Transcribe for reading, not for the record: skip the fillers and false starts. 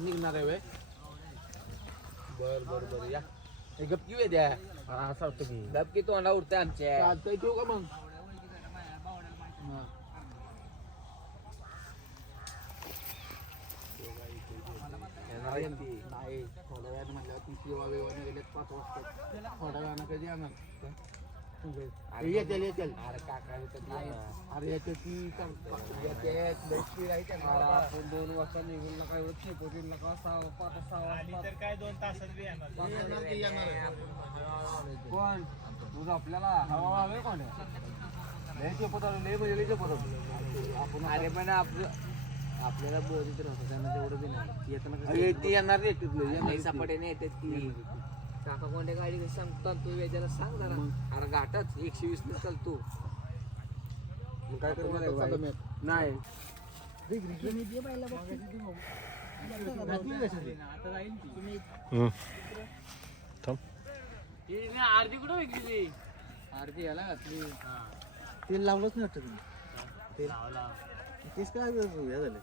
निघणार आहे बर या गपकी वे द्या सांगतो की गपकी तोंडा उडते आमच्या चालतंय ठेवू का मग नाही थोड्या वेळानं म्हणल्यावर ती सेवा वेवाने गेले 5 वाजता थोड्या वेळानं कधी येणार येतील अरे काका अरे येते ती आपण 2 वाजता निघून नका एवढं खेपोटील नका 5-6 तर काय 2 तासात येणार कोण तुझं आपल्याला हवा हवे कोण लयचे पदार्थ लय म्हणजे लयचे पदार्थ आपण अरे पण आपल्याला बोलत राहतो त्यांना तेवढं बी नाही येताना येणार नाही तिथलं सपाट्याने येतात ती काका कोणत्या गाडी सांगतात तू वेळेला सांग जरा अरे घाटच 120 न चालतो मग काय करणार नाही अर्धी कुठं वेगळी अर्धी याला घातली तेल लावलंच नाही वाटतं तेल तेच काय झालं